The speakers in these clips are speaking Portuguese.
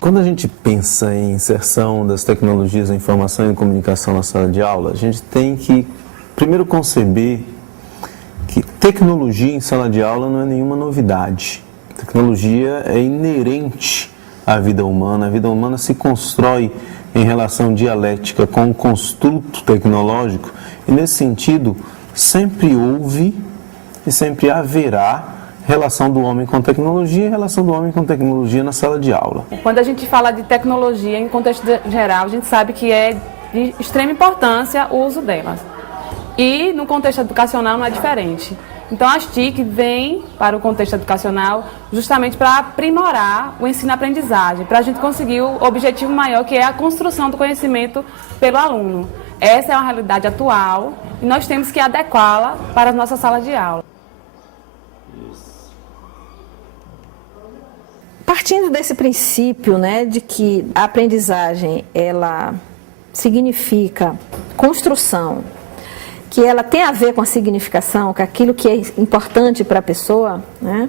Quando a gente pensa em inserção das tecnologias da informação e comunicação na sala de aula, a gente tem que primeiro conceber que tecnologia em sala de aula não é nenhuma novidade. Tecnologia é inerente à vida humana. A vida humana se constrói em relação dialética com o construto tecnológico e, nesse sentido, sempre houve e sempre haverá relação do homem com tecnologia e relação do homem com tecnologia na sala de aula. Quando a gente fala de tecnologia em contexto geral, a gente sabe que é de extrema importância o uso delas. E no contexto educacional não é diferente. Então as TIC vêm para o contexto educacional justamente para aprimorar o ensino-aprendizagem, para a gente conseguir o objetivo maior, que é a construção do conhecimento pelo aluno. Essa é uma realidade atual e nós temos que adequá-la para a nossa sala de aula. Partindo desse princípio, né, de que a aprendizagem ela significa construção, que ela tem a ver com a significação, com aquilo que é importante para a pessoa, né?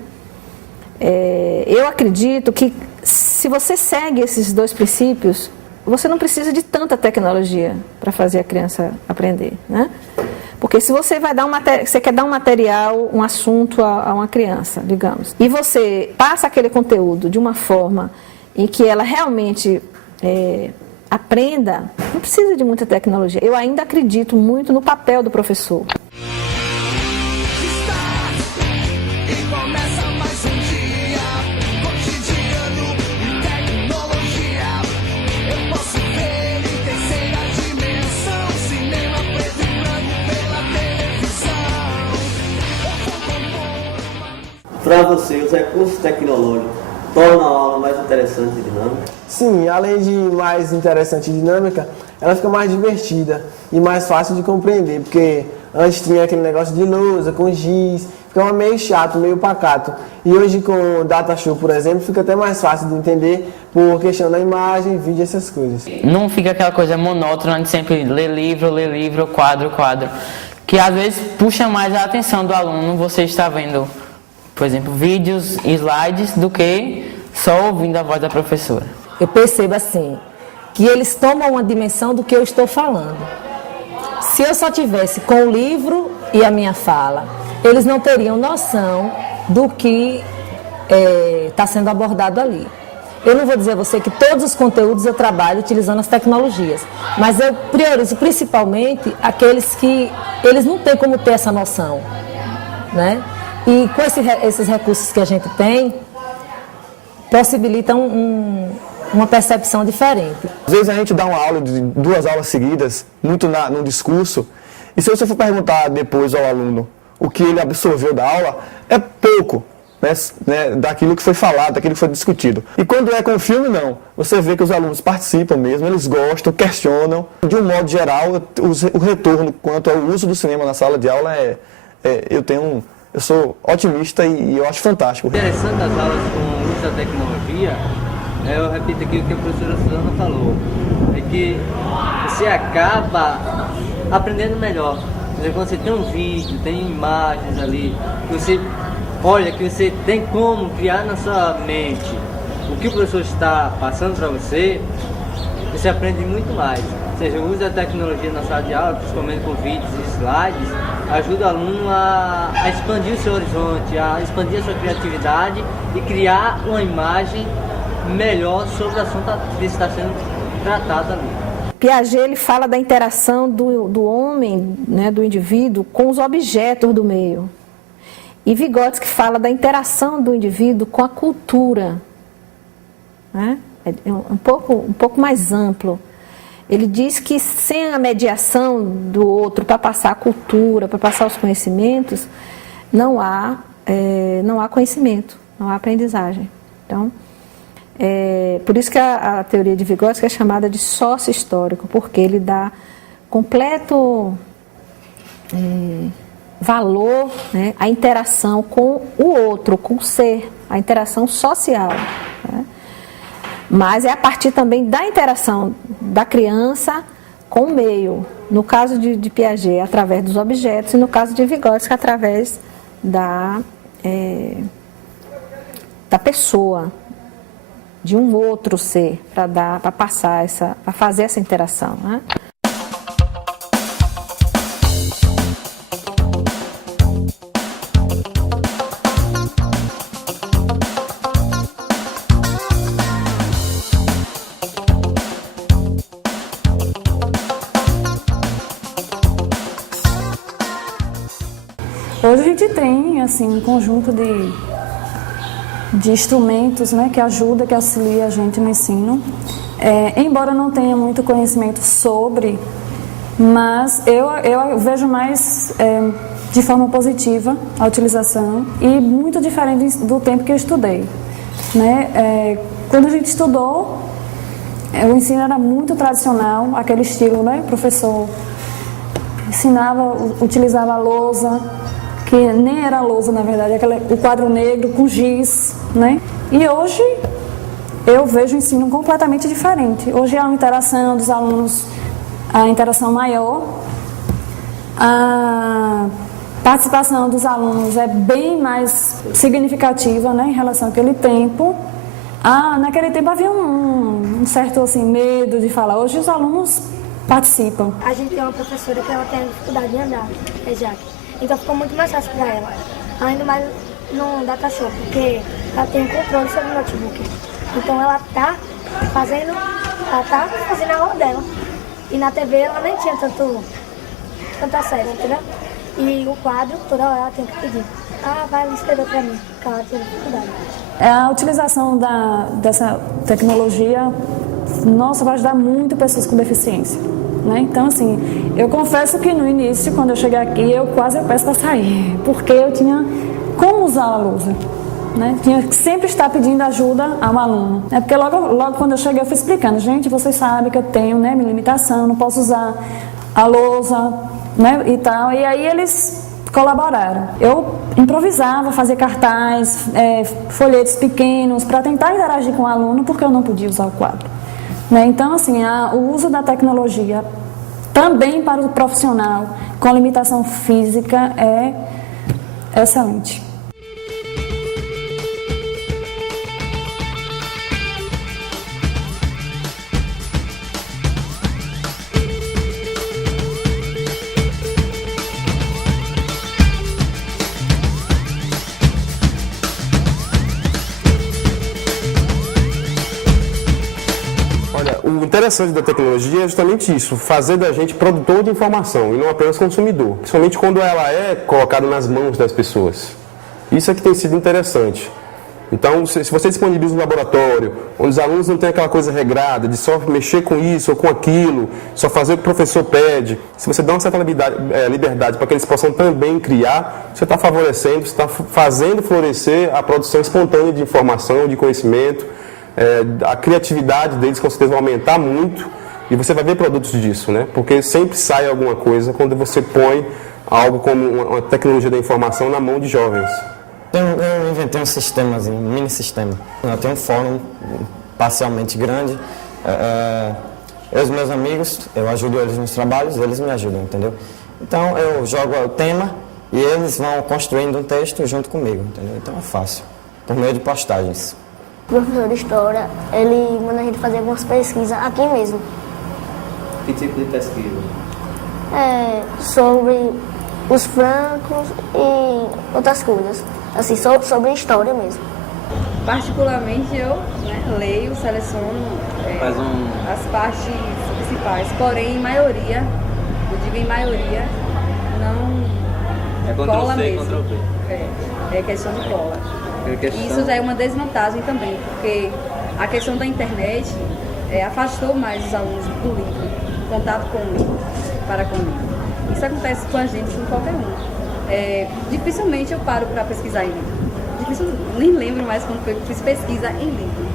Eu acredito que se você segue esses dois princípios, você não precisa de tanta tecnologia para fazer a criança aprender, né? Porque se você você quer dar um material, um assunto a uma criança, digamos, e você passa aquele conteúdo de uma forma em que ela realmente aprenda, não precisa de muita tecnologia. Eu ainda acredito muito no papel do professor. Para você, os recursos tecnológicos tornam a aula mais interessante e dinâmica? Sim, além de mais interessante e dinâmica, ela fica mais divertida e mais fácil de compreender, porque antes tinha aquele negócio de lousa, com giz, ficava meio chato, meio pacato. E hoje com o Datashow, por exemplo, fica até mais fácil de entender por questão da imagem, vídeo, essas coisas. Não fica aquela coisa monótona de sempre ler livro, quadro, que às vezes puxa mais a atenção do aluno, você está vendo, por exemplo, vídeos, slides, do que só ouvindo a voz da professora. Eu percebo assim, que eles tomam uma dimensão do que eu estou falando. Se eu só tivesse com o livro e a minha fala, eles não teriam noção do que está sendo abordado ali. Eu não vou dizer a você que todos os conteúdos eu trabalho utilizando as tecnologias, mas eu priorizo principalmente aqueles que eles não têm como ter essa noção, né? E com esses recursos que a gente tem, possibilitam uma percepção diferente. Às vezes a gente dá uma aula de 2 aulas seguidas, muito no discurso, e se você for perguntar depois ao aluno o que ele absorveu da aula, é pouco, né, daquilo que foi falado, daquilo que foi discutido. E quando é com o filme, não. Você vê que os alunos participam mesmo, eles gostam, questionam. De um modo geral, o retorno quanto ao uso do cinema na sala de aula eu sou otimista e eu acho fantástico. Interessante das aulas com o uso da tecnologia, eu repito aqui o que a professora Suzana falou, é que você acaba aprendendo melhor. Quando você tem um vídeo, tem imagens ali, que você olha, que você tem como criar na sua mente o que o professor está passando para você, você aprende muito mais. Ou seja, o uso da tecnologia na sala de aula, principalmente com vídeos e slides, ajuda o aluno a expandir o seu horizonte, a expandir a sua criatividade e criar uma imagem melhor sobre o assunto que está sendo tratado ali. Piaget ele fala da interação do homem, né, do indivíduo, com os objetos do meio. E Vygotsky fala da interação do indivíduo com a cultura, né? É um pouco mais amplo. Ele diz que sem a mediação do outro para passar a cultura, para passar os conhecimentos, não há conhecimento, não há aprendizagem. Então, por isso que a teoria de Vygotsky é chamada de sócio-histórico, porque ele dá completo valor, né, à interação com o outro, com o ser, a interação social, né? Mas é a partir também da interação da criança com o meio. No caso de Piaget, através dos objetos, e no caso de Vygotsky, através da pessoa. de um outro ser, para passar para fazer essa interação, né? Hoje a gente tem assim, um conjunto de instrumentos, né, que ajuda, que auxilia a gente no ensino. Embora eu não tenha muito conhecimento sobre, mas eu vejo mais de forma positiva a utilização e muito diferente do tempo que eu estudei. Né? Quando a gente estudou, o ensino era muito tradicional, aquele estilo, né? O professor ensinava, utilizava a lousa, que nem era lousa, na verdade, o quadro negro com giz, né? E hoje eu vejo o ensino completamente diferente. Hoje há uma interação dos alunos, a interação maior, a participação dos alunos é bem mais significativa, né, em relação àquele tempo. Naquele tempo havia um certo assim, medo de falar. Hoje os alunos participam. A gente tem uma professora que ela tem dificuldade de andar, Jaque. Então ficou muito mais fácil para ela, ainda mais no DataShow, porque ela tem um controle sobre o notebook. Então ela tá fazendo a aula dela. E na TV ela nem tinha tanta acesso, entendeu? E o quadro, toda hora ela tem que pedir. Vai escrever para mim, porque ela tinha dificuldade. A utilização dessa tecnologia, nossa, vai ajudar muito pessoas com deficiência. Né? Então, assim, eu confesso que no início, quando eu cheguei aqui, eu quase peço para sair, porque eu tinha como usar a lousa. Né? Tinha que sempre estar pedindo ajuda ao aluno. Porque logo quando eu cheguei, eu fui explicando: gente, vocês sabem que eu tenho, né, minha limitação, não posso usar a lousa, né, e tal. E aí eles colaboraram. Eu improvisava, fazia cartaz, folhetos pequenos, para tentar interagir com o aluno, porque eu não podia usar o quadro. Né? Então, assim, o uso da tecnologia também para o profissional com limitação física é excelente. O interessante da tecnologia é justamente isso, fazer da gente produtor de informação e não apenas consumidor, principalmente quando ela é colocada nas mãos das pessoas. Isso é que tem sido interessante. Então, se você disponibiliza um laboratório, onde os alunos não têm aquela coisa regrada, de só mexer com isso ou com aquilo, só fazer o que o professor pede, se você dá uma certa liberdade para que eles possam também criar, você está favorecendo, você está fazendo florescer a produção espontânea de informação, de conhecimento. A criatividade deles com certeza vai aumentar muito e você vai ver produtos disso, né? Porque sempre sai alguma coisa quando você põe algo como uma tecnologia da informação na mão de jovens. Eu inventei um sistemazinho, um mini sistema. Eu tenho um fórum parcialmente grande. Eu e os meus amigos, eu ajudo eles nos trabalhos, eles me ajudam, entendeu? Então eu jogo o tema e eles vão construindo um texto junto comigo, entendeu? Então é fácil, por meio de postagens. O professor de História, ele manda a gente fazer algumas pesquisas aqui mesmo. Que tipo de pesquisa? Sobre os francos e outras coisas. Assim, sobre história mesmo. Particularmente eu leio, seleciono as partes principais. Porém, em maioria, eu digo em maioria, não cola mesmo. É questão de cola. Isso já é uma desvantagem também, porque a questão da internet afastou mais os alunos do livro, do contato com o livro, para com o livro. Isso acontece com a gente, com qualquer um. Dificilmente eu paro para pesquisar em livro. Nem lembro mais quando foi que eu fiz pesquisa em livro.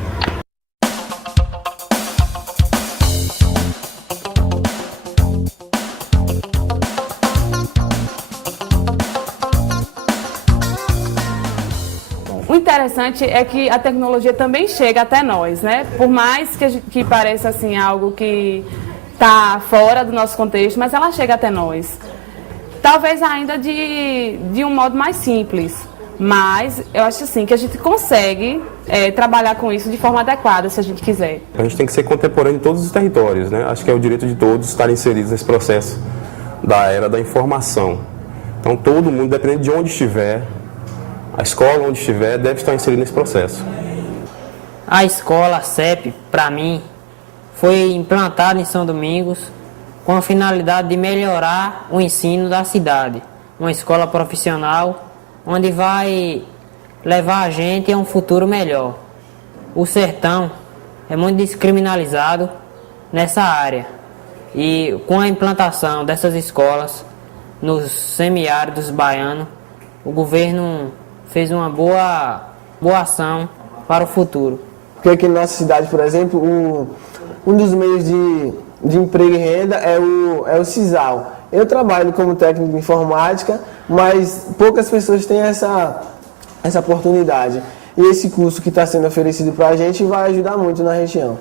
O interessante é que a tecnologia também chega até nós, né? Por mais que pareça assim algo que está fora do nosso contexto, mas ela chega até nós. Talvez ainda de um modo mais simples, Mas eu acho assim que a gente consegue trabalhar com isso de forma adequada, se a gente quiser. A gente tem que ser contemporâneo em todos os territórios, né? Acho que é o direito de todos estarem inseridos nesse processo da era da informação. Então todo mundo, dependendo de onde estiver, a escola onde estiver, deve estar inserido nesse processo. A escola CEP, para mim, foi implantada em São Domingos com a finalidade de melhorar o ensino da cidade. Uma escola profissional onde vai levar a gente a um futuro melhor. O sertão é muito descriminalizado nessa área e com a implantação dessas escolas nos semiáridos baianos, o governo fez uma boa ação para o futuro. Porque aqui na nossa cidade, por exemplo, um dos meios de emprego e renda é o Sisal. Eu trabalho como técnico de informática, mas poucas pessoas têm essa oportunidade. E esse curso que está sendo oferecido para a gente vai ajudar muito na região.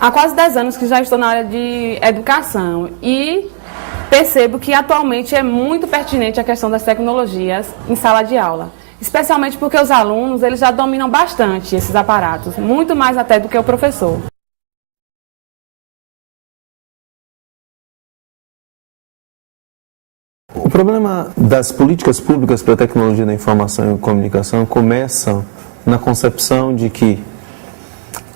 Há quase 10 anos que já estou na área de educação e percebo que atualmente é muito pertinente a questão das tecnologias em sala de aula, especialmente porque os alunos eles já dominam bastante esses aparatos, muito mais até do que o professor. O problema das políticas públicas para a tecnologia da informação e comunicação começa na concepção de que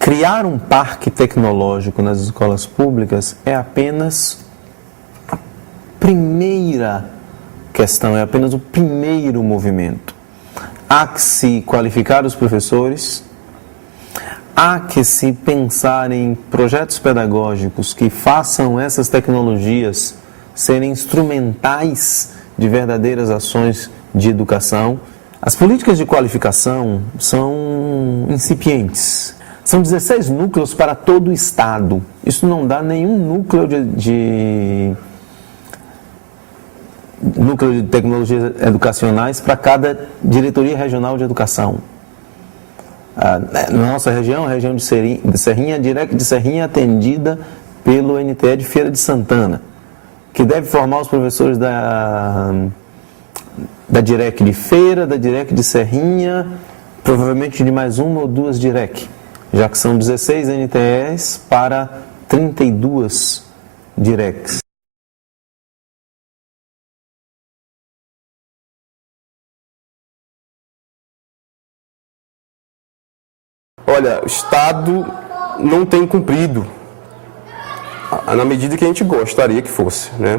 criar um parque tecnológico nas escolas públicas é apenas a primeira questão, é apenas o primeiro movimento. Há que se qualificar os professores, há que se pensar em projetos pedagógicos que façam essas tecnologias serem instrumentais de verdadeiras ações de educação. As políticas de qualificação são incipientes. São 16 núcleos para todo o estado. Isso não dá nenhum núcleo de tecnologias educacionais para cada diretoria regional de educação. Na nossa região, a região de Serrinha, Direc de Serrinha, atendida pelo NTE de Feira de Santana, que deve formar os professores da Direc de Feira, da Direc de Serrinha, provavelmente de mais uma ou duas Direc, já que são 16 NTEs para 32 Direcs. Olha, o Estado não tem cumprido na medida que a gente gostaria que fosse, né?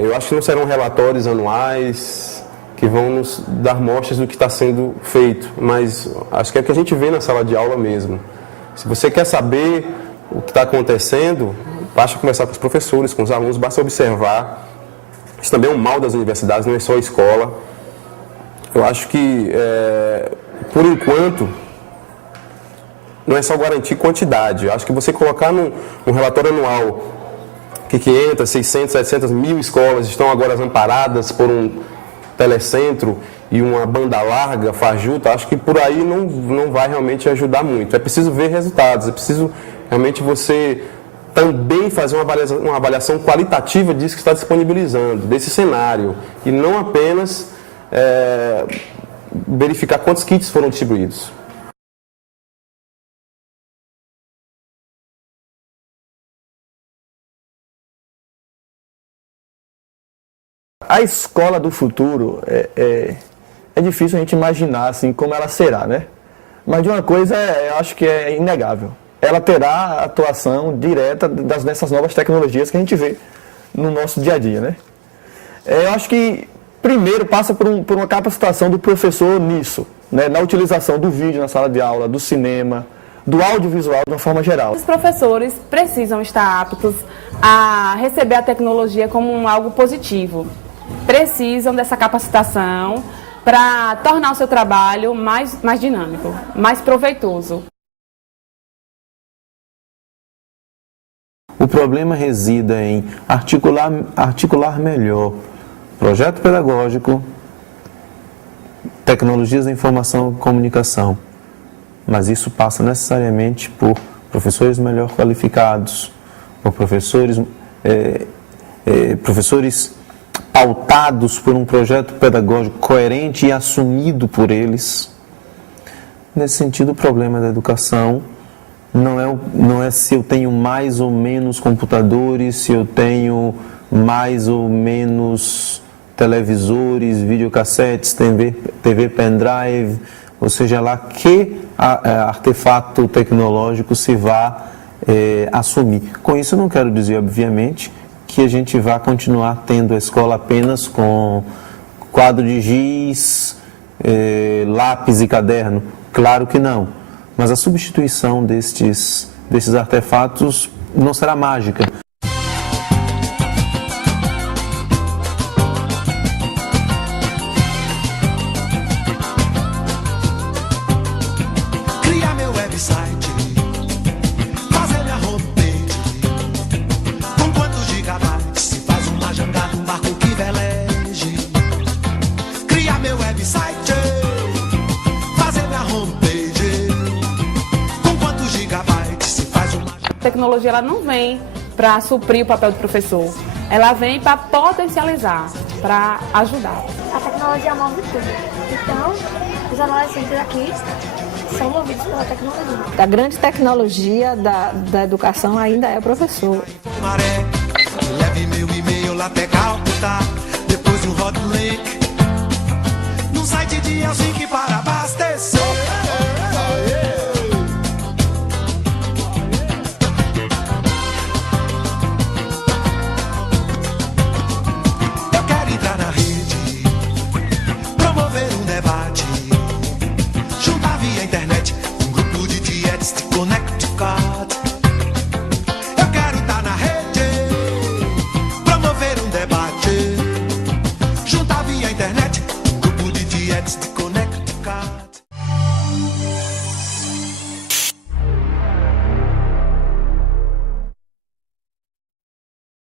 Eu acho que não serão relatórios anuais que vão nos dar mostras do que está sendo feito, mas acho que é o que a gente vê na sala de aula mesmo. Se você quer saber o que está acontecendo, basta conversar com os professores, com os alunos, basta observar. Isso também é um mal das universidades, não é só a escola. Eu acho que, por enquanto, não é só garantir quantidade. Eu acho que você colocar num relatório anual que 500, 600, 700 mil escolas estão agora amparadas por um telecentro e uma banda larga, fajuta, acho que por aí não vai realmente ajudar muito. É preciso ver resultados, é preciso realmente você também fazer uma avaliação qualitativa disso que está disponibilizando, desse cenário, e não apenas verificar quantos kits foram distribuídos. A escola do futuro é difícil a gente imaginar assim como ela será, né? Mas de uma coisa eu acho que é inegável. Ela terá atuação direta dessas novas tecnologias que a gente vê no nosso dia a dia, né? Eu acho que primeiro passa por uma capacitação do professor nisso, né? Na utilização do vídeo na sala de aula, do cinema, do audiovisual de uma forma geral. Os professores precisam estar aptos a receber a tecnologia como algo positivo. Precisam dessa capacitação para tornar o seu trabalho mais dinâmico, mais proveitoso. O problema reside em articular melhor projeto pedagógico, tecnologias da informação e comunicação. Mas isso passa necessariamente por professores melhor qualificados, por professores pautados por um projeto pedagógico coerente e assumido por eles. Nesse sentido, o problema da educação não é se eu tenho mais ou menos computadores, se eu tenho mais ou menos televisores, videocassetes, TV pendrive, ou seja lá que artefato tecnológico se vá assumir. Com isso eu não quero dizer, obviamente, que a gente vai continuar tendo a escola apenas com quadro de giz, lápis e caderno. Claro que não. Mas a substituição destes artefatos não será mágica. Criar meu website, fazer minha homepage. Com quantos gigabytes se faz uma jangada, um barco que veleje? Criar meu website, fazer minha homepage. Com quantos gigabytes se faz uma... A tecnologia ela não vem para suprir o papel do professor, ela vem para potencializar, para ajudar. A tecnologia move tudo. Então, os adolescentes aqui são movidos pela tecnologia. A grande tecnologia da educação ainda é o professor. Maré, leve meu e-mail lá até Calcutá, depois um hot link num site de Helsinki para abastecer. Eu quero entrar na rede, promover um debate, juntar via internet um grupo de dietes, te conecto, cara.